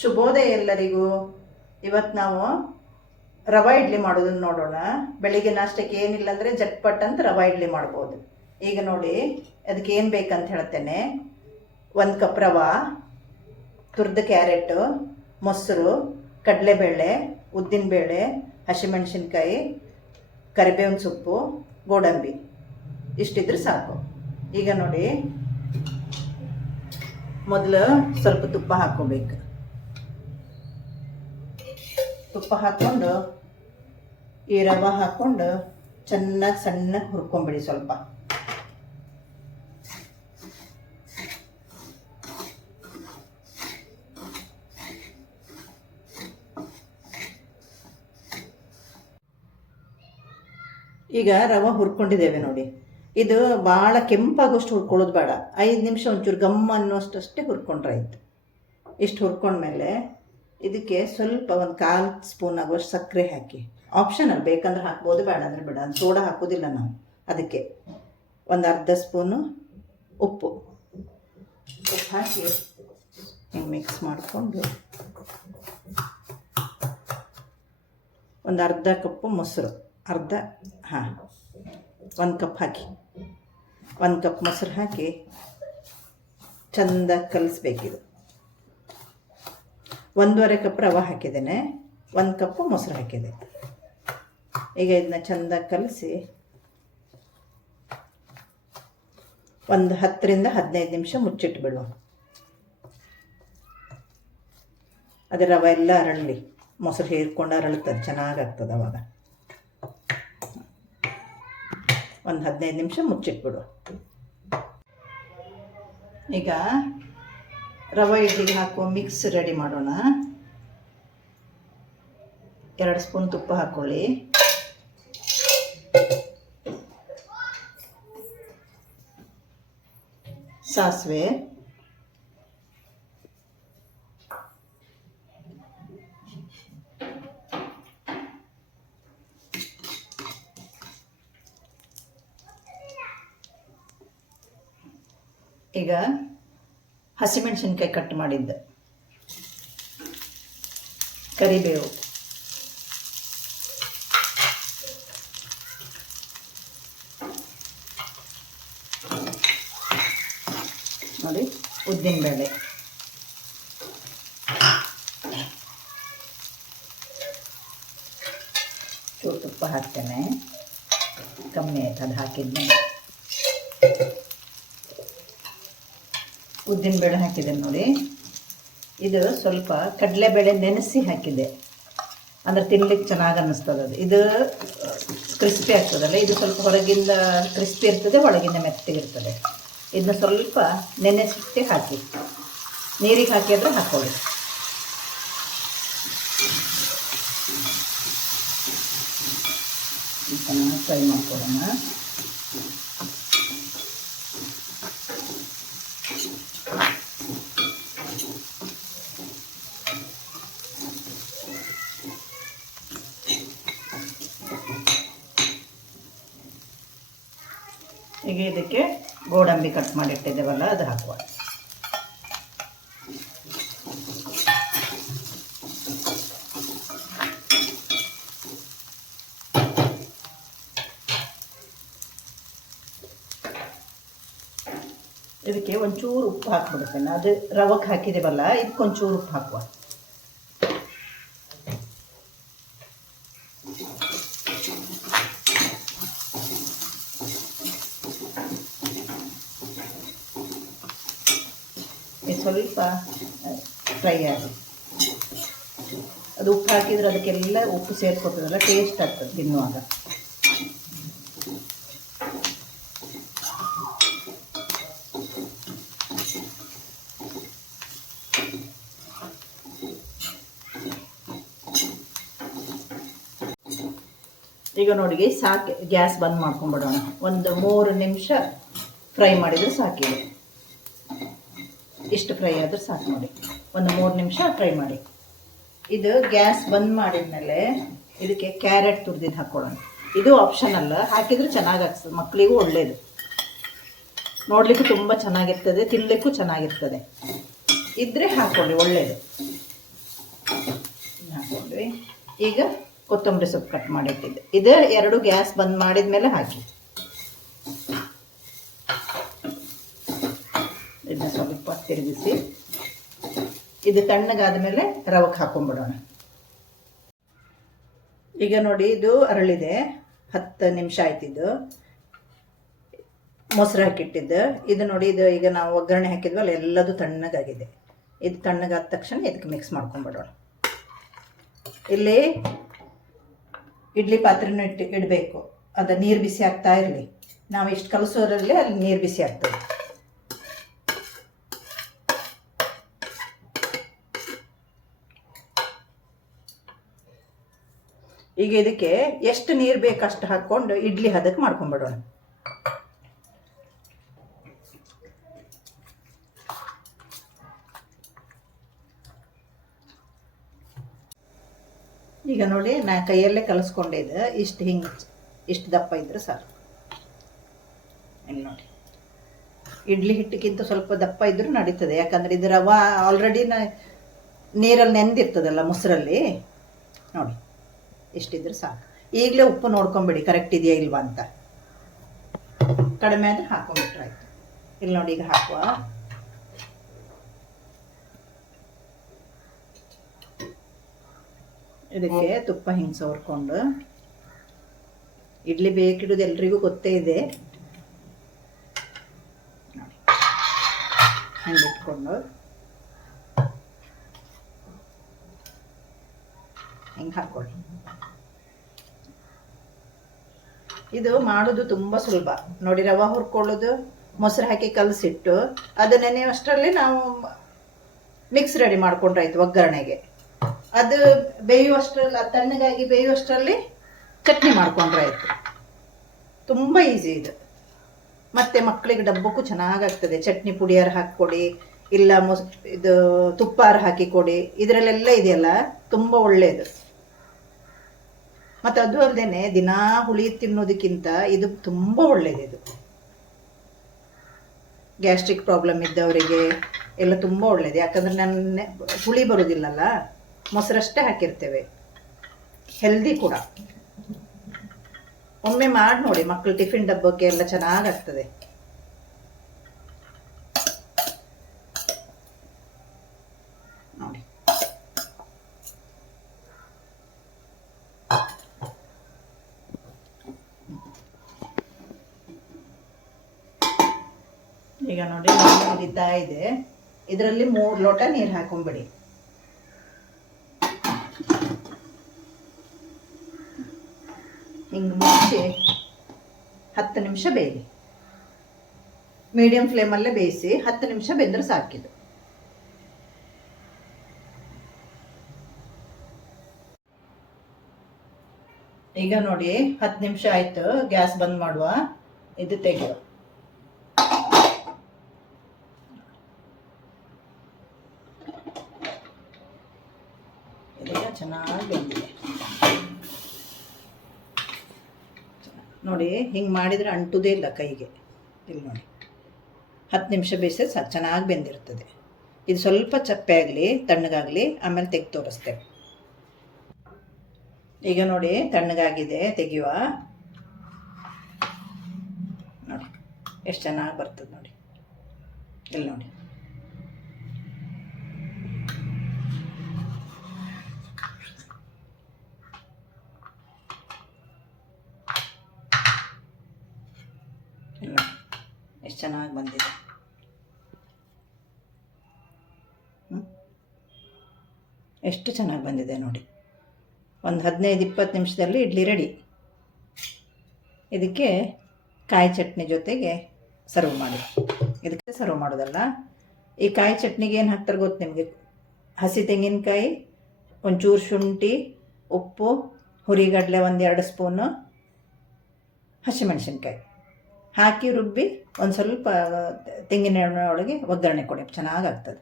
ಶುಭೋದಯ ಎಲ್ಲರಿಗೂ. ಇವತ್ತು ನಾವು ರವೆ ಇಡ್ಲಿ ಮಾಡೋದನ್ನು ನೋಡೋಣ. ಬೆಳಿಗ್ಗೆ ನಾಷ್ಟಕ್ಕೆ ಏನಿಲ್ಲ ಅಂದರೆ ಜಟ್ಪಟ್ ಅಂತ ರವೆ ಇಡ್ಲಿ ಮಾಡ್ಬೋದು. ಈಗ ನೋಡಿ ಅದಕ್ಕೆ ಏನು ಬೇಕಂತ ಹೇಳ್ತೇನೆ. 1 ಕಪ್ ರವೆ, ತುರಿದ ಕ್ಯಾರೆಟು, ಮೊಸರು, ಕಡಲೆಬೇಳೆ, ಉದ್ದಿನಬೇಳೆ, ಹಸಿಮೆಣಸಿನ್ಕಾಯಿ, ಕರಿಬೇವಿನ ಸೊಪ್ಪು, ಗೋಡಂಬಿ ಇಷ್ಟಿದ್ರೆ ಸಾಕು. ಈಗ ನೋಡಿ ಮೊದಲು ಸ್ವಲ್ಪ ತುಪ್ಪ ಹಾಕ್ಕೋಬೇಕು. ತುಪ್ಪ ಹಾಕ್ಕೊಂಡು ಈ ರವೆ ಹಾಕ್ಕೊಂಡು ಚೆನ್ನಾಗಿ ಸಣ್ಣ ಹುರ್ಕೊಂಬಿಡಿ. ಸ್ವಲ್ಪ ಈಗ ರವೆ ಹುರ್ಕೊಂಡಿದ್ದೇವೆ ನೋಡಿ. ಇದು ಭಾಳ ಕೆಂಪಾಗೋಷ್ಟು ಹುರ್ಕೊಳ್ಳೋದು ಬೇಡ. 5 ನಿಮಿಷ ಒಂಚೂರು ಗಮ್ಮ ಅನ್ನೋಷ್ಟಷ್ಟೇ ಹುರ್ಕೊಂಡ್ರೆ ಆಯ್ತು. ಇಷ್ಟು ಹುರ್ಕೊಂಡ್ಮೇಲೆ ಇದಕ್ಕೆ ಸ್ವಲ್ಪ 1/4 ಸ್ಪೂನ್ ಆಗುವಷ್ಟು ಸಕ್ಕರೆ ಹಾಕಿ. ಆಪ್ಷನಲ್, ಬೇಕಂದ್ರೆ ಹಾಕ್ಬೋದು, ಬೇಡ ಅಂದರೆ ಬೇಡ. ಸೋಡಾ ಹಾಕೋದಿಲ್ಲ ನಾವು. ಅದಕ್ಕೆ 1/2 ಸ್ಪೂನು ಉಪ್ಪು ಹಾಕಿ ಹಿಂಗೆ ಮಿಕ್ಸ್ ಮಾಡಿಕೊಂಡು ಒಂದು ಅರ್ಧ ಕಪ್ಪು ಮೊಸರು, 1 ಕಪ್ ಹಾಕಿ 1 ಕಪ್ ಮೊಸರು ಹಾಕಿ ಚೆಂದ ಕಲಿಸ್ಬೇಕಿದು. 1.5 ಕಪ್ ರವೆ ಹಾಕಿದ್ದೇನೆ, 1 ಕಪ್ಪು ಮೊಸರು ಹಾಕಿದೆ. ಈಗ ಇದನ್ನ ಚೆಂದ ಕಲಿಸಿ ಒಂದು 10 ರಿಂದ 15 ನಿಮಿಷ ಮುಚ್ಚಿಟ್ಬಿಡುವ. ಅದೇ ರವೆ ಎಲ್ಲ ಅರಳಲಿ, ಮೊಸರು ಹೀರ್ಕೊಂಡು ಅರಳುತ್ತದೆ, ಚೆನ್ನಾಗಾಗ್ತದೆ. ಅವಾಗ ಒಂದು 15 ನಿಮಿಷ ಮುಚ್ಚಿಟ್ಬಿಡು. ಈಗ ರವೆ ಇಡ್ಲಿಗೆ ಹಾಕುವ ಮಿಕ್ಸ್ ರೆಡಿ ಮಾಡೋಣ. 2 ಸ್ಪೂನ್ ತುಪ್ಪ ಹಾಕ್ಕೊಳ್ಳಿ. ಸಾಸಿವೆ, ಈಗ ಹಸಿಮೆಣಸಿನ್ಕಾಯಿ ಕಟ್ ಮಾಡಿದ್ದೆ, ಕರಿಬೇವು, ನೋಡಿ ಉದ್ದಿನಬೇಳೆ, ಚೂರು ತುಪ್ಪ ಹಾಕ್ತೇನೆ. ಕಮ್ಮಿ ಆಯ್ತು ಅದು ಹಾಕಿದ್ದೆ. ಉದ್ದಿನಬೇಳೆ ಹಾಕಿದೆ ನೋಡಿ. ಇದು ಸ್ವಲ್ಪ ಕಡಲೆಬೇಳೆ ನೆನೆಸಿ ಹಾಕಿದೆ, ಅಂದರೆ ತಿನ್ಲಿಕ್ಕೆ ಚೆನ್ನಾಗಿ ಅನ್ನಿಸ್ತದೆ. ಅದು ಇದು ಕ್ರಿಸ್ಪಿ ಆಗ್ತದಲ್ಲ, ಇದು ಸ್ವಲ್ಪ ಹೊರಗಿಂದ ಕ್ರಿಸ್ಪಿ ಇರ್ತದೆ, ಒಳಗಿಂದ ಮೆತ್ತಗಿರ್ತದೆ. ಇದನ್ನ ಸ್ವಲ್ಪ ನೆನೆಸಿಟ್ಟು ಹಾಕಿ, ನೀರಿಗೆ ಹಾಕಿದ್ರೆ ಹಾಕ್ಕೊಳ್ಳಿ. ಚೆನ್ನಾಗಿ ಫ್ರೈ ಮಾಡ್ಕೊಳ್ಳೋಣ. ಈಗ ಇದಕ್ಕೆ ಗೋಡಂಬಿ ಕಟ್ ಮಾಡಿಟ್ಟಿದ್ದೇವಲ್ಲ ಅದು ಹಾಕುವ. ಇದಕ್ಕೆ ಒಂಚೂರು ಉಪ್ಪು ಹಾಕ್ಬಿಡ್ತೇನೆ. ಅದು ರವಕ್ಕೆ ಹಾಕಿದ್ದೇವಲ್ಲ, ಇದಕ್ಕೆ ಒಂಚೂರು ಉಪ್ಪು ಹಾಕುವ. ಸ್ವಲ್ಪ ಫ್ರೈ ಆಗಿ ಅದು ಉಪ್ಪು ಹಾಕಿದ್ರೆ ಅದಕ್ಕೆಲ್ಲ ಉಪ್ಪು ಸೇರ್ಕೊತದಲ್ಲ, ಟೇಸ್ಟ್ ಆಗ್ತದೆ ತಿನ್ನುವಾಗ. ಈಗ ನೋಡಿ ಸಾಕು, ಗ್ಯಾಸ್ ಬಂದ್ ಮಾಡ್ಕೊಂಡ್ಬಿಡೋಣ. ಒಂದು 3 ನಿಮಿಷ ಫ್ರೈ ಮಾಡಿದರೆ ಸಾಕಿದೆ. ಇಷ್ಟು ಫ್ರೈ ಆದ್ರೆ ಸಾಕು ನೋಡಿ. ಒಂದು 3 ನಿಮಿಷ ಫ್ರೈ ಮಾಡಿ. ಇದು ಗ್ಯಾಸ್ ಬಂದ್ ಮಾಡಿದ್ಮೇಲೆ ಇದಕ್ಕೆ ಕ್ಯಾರೆಟ್ ತುರಿದಿದ್ದು ಹಾಕ್ಕೊಳ್ಳೋಣ. ಇದು ಆಪ್ಷನಲ್ಲ, ಹಾಕಿದರೆ ಚೆನ್ನಾಗಾಗ್ತದೆ, ಮಕ್ಕಳಿಗೂ ಒಳ್ಳೆಯದು. ನೋಡಲಿಕ್ಕೂ ತುಂಬ ಚೆನ್ನಾಗಿರ್ತದೆ, ತಿನ್ನಲಿಕ್ಕೂ ಚೆನ್ನಾಗಿರ್ತದೆ. ಇದ್ದರೆ ಹಾಕ್ಕೊಳ್ಳಿ, ಒಳ್ಳೆಯದು. ಹಾಕೊಂಡ್ವಿ. ಈಗ ಕೊತ್ತಂಬರಿ ಸೊಪ್ಪು ಕಟ್ ಮಾಡಿಟ್ಟಿದ್ದೆ. ಇದು 2 ಗ್ಯಾಸ್ ಬಂದ್ ಮಾಡಿದ ಮೇಲೆ ಹಾಕಿ ಇದನ್ನ ಸ್ವಲ್ಪ ತಿರುಗಿಸಿ ಇದು ತಣ್ಣಗಾದ ಮೇಲೆ ರವಕ್ಕೆ ಹಾಕೊಂಡ್ಬಿಡೋಣ. ಈಗ ನೋಡಿ ಇದು ಅರಳಿದೆ, 10 ನಿಮಿಷ ಆಯ್ತಿದ್ದು. ಮೊಸರು ಹಾಕಿಟ್ಟಿದ್ದು ಇದು ನೋಡಿ. ಇದು ಈಗ ನಾವು ಒಗ್ಗರಣೆ ಹಾಕಿದ್ವಲ್ಲ ಎಲ್ಲದು ತಣ್ಣಗಾಗಿದೆ. ಇದು ತಣ್ಣಗಾದ ತಕ್ಷಣ ಇದಕ್ಕೆ ಮಿಕ್ಸ್ ಮಾಡ್ಕೊಂಡ್ಬಿಡೋಣ. ಇಲ್ಲಿ ಇಡ್ಲಿ ಪಾತ್ರೆನೂ ಇಡಬೇಕು. ಅದು ನೀರು ಬಿಸಿ ಆಗ್ತಾ ಇರಲಿ. ನಾವು ಇಷ್ಟು ಕಲಸೋದ್ರಲ್ಲಿ ಅಲ್ಲಿ ನೀರು ಬಿಸಿ ಆಗ್ತದೆ. ಈಗ ಇದಕ್ಕೆ ಎಷ್ಟು ನೀರು ಬೇಕು ಅಷ್ಟು ಹಾಕ್ಕೊಂಡು ಇಡ್ಲಿ ಹದಕ್ಕೆ ಮಾಡ್ಕೊಂಡ್ಬಿಡೋಣ. ಈಗ ನೋಡಿ ನಾ ಕೈಯಲ್ಲೇ ಕಲಿಸ್ಕೊಂಡಿದ್ದೆ. ಇಷ್ಟು ದಪ್ಪ ಇದ್ರೆ ಸಾಕು. ಇಲ್ಲಿ ನೋಡಿ, ಇಡ್ಲಿ ಹಿಟ್ಟಿಗಿಂತ ಸ್ವಲ್ಪ ದಪ್ಪ ಇದ್ರೂ ನಡೀತದೆ. ಯಾಕಂದರೆ ಇದು ರವೆ ಆಲ್ರೆಡಿ ನೀರಲ್ಲಿ ನೆಂದಿರ್ತದಲ್ಲ ಮೊಸರಲ್ಲಿ. ನೋಡಿ ಇಷ್ಟಿದ್ರೆ ಸಾಕು. ಈಗಲೇ ಉಪ್ಪು ನೋಡ್ಕೊಂಬಿಡಿ ಕರೆಕ್ಟ್ ಇದೆಯಾ ಇಲ್ವಾ ಅಂತ. ಕಡಿಮೆ ಆದರೆ ಹಾಕೊಂಡ್ಬಿಟ್ರೆ ಆಯ್ತು. ಇಲ್ಲಿ ನೋಡಿ ಈಗ ಹಾಕುವ. ಇದಕ್ಕೆ ತುಪ್ಪ ಹಿಂಗೆ ಸವರ್ಕೊಂಡು, ಇಡ್ಲಿ ಬೇಕಿಡೋದು ಎಲ್ರಿಗೂ ಗೊತ್ತೇ ಇದೆ. ನೋಡಿ ಹಂಗೆ ಇಟ್ಕೊಂಡು ಹಿಂಗೆ ಹಾಕ್ಕೊಳ್ಳಿ. ಇದು ಮಾಡೋದು ತುಂಬ ಸುಲಭ ನೋಡಿ. ರವೆ ಹುರ್ಕೊಳ್ಳೋದು, ಮೊಸರು ಹಾಕಿ ಕಲಸಿಟ್ಟು ಅದು ನೆನೆಯುವಷ್ಟರಲ್ಲಿ ನಾವು ಮಿಕ್ಸ್ ರೆಡಿ ಮಾಡ್ಕೊಂಡ್ರಾಯ್ತು ಒಗ್ಗರಣೆಗೆ. ಅದು ಬೇಯುವಷ್ಟರಲ್ಲಿ, ಅದು ತಣ್ಣಗಾಗಿ ಬೇಯುವಷ್ಟರಲ್ಲಿ ಚಟ್ನಿ ಮಾಡ್ಕೊಂಡ್ರಾಯ್ತು. ತುಂಬ ಈಸಿ ಇದು. ಮತ್ತು ಮಕ್ಕಳಿಗೆ ಡಬ್ಬಕ್ಕೂ ಚೆನ್ನಾಗಾಗ್ತದೆ. ಚಟ್ನಿ ಪುಡಿಯಾರು ಹಾಕಿಕೊಡಿ, ಇಲ್ಲ ಇದು ತುಪ್ಪಾರು ಹಾಕಿ ಕೊಡಿ. ಇದರಲ್ಲೆಲ್ಲ ಇದೆಯಲ್ಲ ತುಂಬ ಒಳ್ಳೆಯದು. ಮತ್ತು ಅದು ಅಲ್ಲದೆ ದಿನಾ ಹುಳಿ ತಿನ್ನೋದಕ್ಕಿಂತ ಇದು ತುಂಬ ಒಳ್ಳೆಯದು. ಇದು ಗ್ಯಾಸ್ಟ್ರಿಕ್ ಪ್ರಾಬ್ಲಮ್ ಇದ್ದವರಿಗೆ ಎಲ್ಲ ತುಂಬ ಒಳ್ಳೆಯದು. ಯಾಕಂದರೆ ನನ್ನ ಹುಳಿ ಬರೋದಿಲ್ಲಲ್ಲ, ಮೊಸರಷ್ಟೇ ಹಾಕಿರ್ತೇವೆ. ಹೆಲ್ದಿ ಕೂಡ. ಒಮ್ಮೆ ಮಾಡಿ ನೋಡಿ, ಮಕ್ಕಳು ಟಿಫಿನ್ ಡಬ್ಬಕ್ಕೆ ಎಲ್ಲ ಚೆನ್ನಾಗಾಗ್ತದೆ. ನೋಡಿ ಈಗ ನೋಡಿ ಕುದೀತಾ ಇದೆ. ಇದರಲ್ಲಿ 3 ಲೋಟ ನೀರು ಹಾಕೊಂಬಿಡಿ. ಹಿಂಗೆ ಮುಚ್ಚಿ 10 ನಿಮಿಷ ಬೇಯಲಿ. ಮೀಡಿಯಂ ಫ್ಲೇಮಲ್ಲೇ ಬೇಯಿಸಿ 10 ನಿಮಿಷ ಬೆಂದರೆ ಸಾಕಿದು. ಈಗ ನೋಡಿ 10 ನಿಮಿಷ ಆಯ್ತು. ಗ್ಯಾಸ್ ಬಂದ್ ಮಾಡುವ. ಇದು ತೆಗೆಯುವ. ಇದೆಲ್ಲ ಚೆನ್ನಾಗಿ ಬೆಂದಿದೆ ನೋಡಿ. ಹಿಂಗೆ ಮಾಡಿದರೆ ಅಂಟುವುದೇ ಇಲ್ಲ ಕೈಗೆ. ಇಲ್ಲಿ ನೋಡಿ 10 ನಿಮಿಷ ಬೇಯಿಸಿದ್ರೆ ಸಾಕು, ಚೆನ್ನಾಗಿ ಬೆಂದಿರ್ತದೆ. ಇದು ಸ್ವಲ್ಪ ಚಪ್ಪೆ ಆಗಲಿ, ತಣ್ಣಗಾಗಲಿ, ಆಮೇಲೆ ತೆಗೆದು ತೋರಿಸ್ತೇವೆ. ಈಗ ನೋಡಿ ತಣ್ಣಗಾಗಿದೆ, ತೆಗೆಯುವ. ನೋಡಿ ಎಷ್ಟು ಚೆನ್ನಾಗಿ ಬರ್ತದೆ ನೋಡಿ. ಇಲ್ಲಿ ನೋಡಿ ಎಷ್ಟು ಚೆನ್ನಾಗಿ ಬಂದಿದೆ. ಎಷ್ಟು ಚೆನ್ನಾಗಿ ಬಂದಿದೆ ನೋಡಿ. ಒಂದು 15-20 ನಿಮಿಷದಲ್ಲಿ ಇಡ್ಲಿ ರೆಡಿ. ಇದಕ್ಕೆ ಕಾಯಿ ಚಟ್ನಿ ಜೊತೆಗೆ ಸರ್ವ್ ಮಾಡಿ. ಇದಕ್ಕೆ ಸರ್ವ್ ಮಾಡೋದಲ್ಲ, ಈ ಕಾಯಿ ಚಟ್ನಿಗೆ ಏನು ಹಾಕ್ತಾರೆ ಗೊತ್ತು ನಿಮಗೆ? ಹಸಿ ತೆಂಗಿನಕಾಯಿ, ಒಂಚೂರು ಶುಂಠಿ, ಉಪ್ಪು, ಹುರಿಗಡಲೆ 1-2 ಸ್ಪೂನು, ಹಸಿಮೆಣಸಿನ್ಕಾಯಿ ಹಾಕಿ ರುಬ್ಬಿ ಒಂದು ಸ್ವಲ್ಪ ತೆಂಗಿನ ಎಣ್ಣೆ ಒಳಗೆ ಒಗ್ಗರಣೆ ಕೊಡಿ, ಚೆನ್ನಾಗಾಗ್ತದೆ.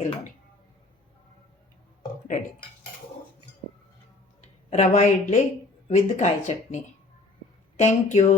ಇಲ್ಲಿ ನೋಡಿ ರೆಡಿ. ರವಾ ಇಡ್ಲಿ ವಿತ್ ಕಾಯಿ ಚಟ್ನಿ. Thank you.